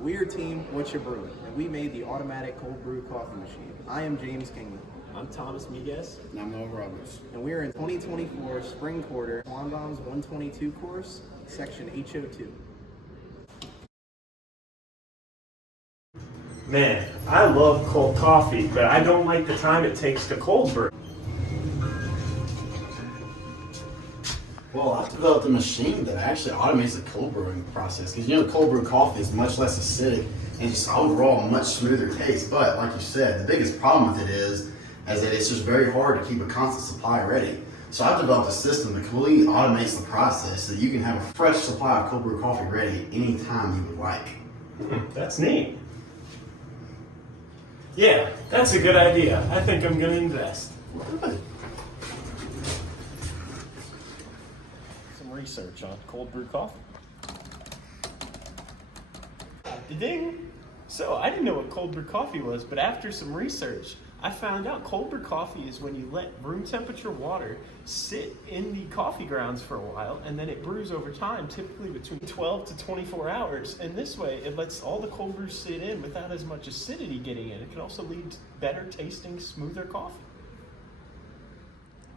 We're Team What You Brewing, and we made the automatic cold brew coffee machine. I am James Kingman. I'm Thomas Miguez. And I'm Noah Roberts. And we're in 2024 spring quarter, Swanbom's 122 course, section HO2. Man, I love cold coffee, but I don't like the time it takes to cold brew. Well, I've developed a machine that actually automates the cold brewing process, because the cold brew coffee is much less acidic and just overall a much smoother taste. But like you said, the biggest problem with it is that it's just very hard to keep a constant supply ready. So I've developed a system that completely automates the process so that you can have a fresh supply of cold brew coffee ready anytime you would like. That's neat. Yeah, that's a good idea. I think I'm going to invest. Good. Some research on cold brew coffee. Ding! So I didn't know what cold brew coffee was, but after some research, I found out cold brew coffee is when you let room temperature water sit in the coffee grounds for a while, and then it brews over time, typically between 12 to 24 hours. And this way, it lets all the cold brew sit in without as much acidity getting in. It can also lead to better tasting, smoother coffee.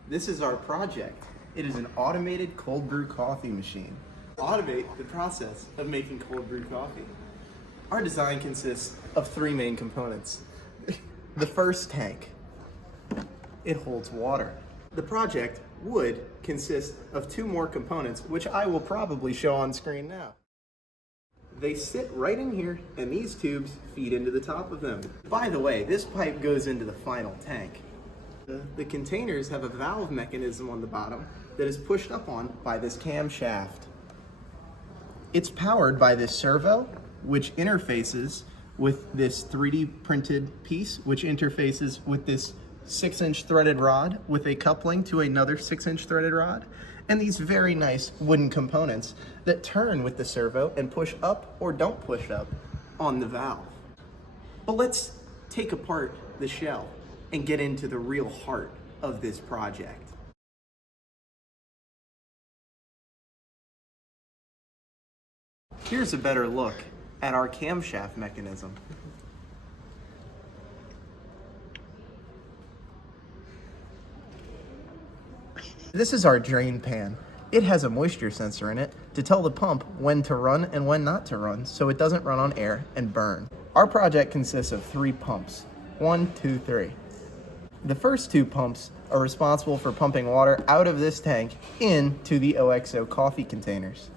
This is our project. It is an automated cold brew coffee machine. Automate the process of making cold brew coffee. Our design consists of three main components. The first tank, it holds water. The project would consist of two more components, which I will probably show on screen now. They sit right in here, and these tubes feed into the top of them. By the way, this pipe goes into the final tank. The containers have a valve mechanism on the bottom that is pushed up on by this camshaft. It's powered by this servo, which interfaces with this 3D printed piece, which interfaces with this 6-inch threaded rod with a coupling to another 6-inch threaded rod, and these very nice wooden components that turn with the servo and push up or don't push up on the valve. But let's take apart the shell and get into the real heart of this project. Here's a better look at our camshaft mechanism. This is our drain pan. It has a moisture sensor in it to tell the pump when to run and when not to run, so it doesn't run on air and burn. Our project consists of 3 pumps. 1, 2, 3. The first 2 pumps are responsible for pumping water out of this tank into the OXO coffee containers.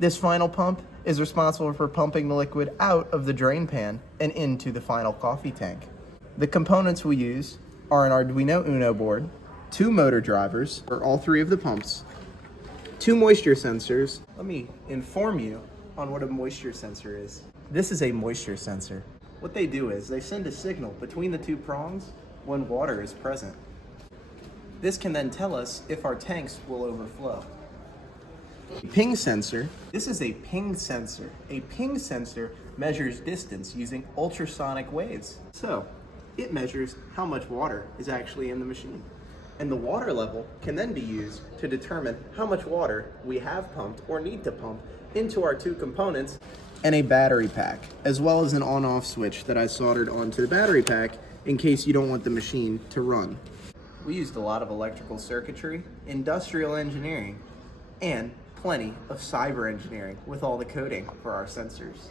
This final pump is responsible for pumping the liquid out of the drain pan and into the final coffee tank. The components we use are an Arduino Uno board, 2 motor drivers for all 3 of the pumps, 2 moisture sensors. Let me inform you on what a moisture sensor is. This is a moisture sensor. What they do is they send a signal between the 2 prongs when water is present. This can then tell us if our tanks will overflow. Ping sensor. This is a ping sensor. A ping sensor measures distance using ultrasonic waves. So it measures how much water is actually in the machine. And the water level can then be used to determine how much water we have pumped or need to pump into our 2 components. And a battery pack, as well as an on-off switch that I soldered onto the battery pack in case you don't want the machine to run. We used a lot of electrical circuitry, industrial engineering, and plenty of cyber engineering with all the coding for our sensors.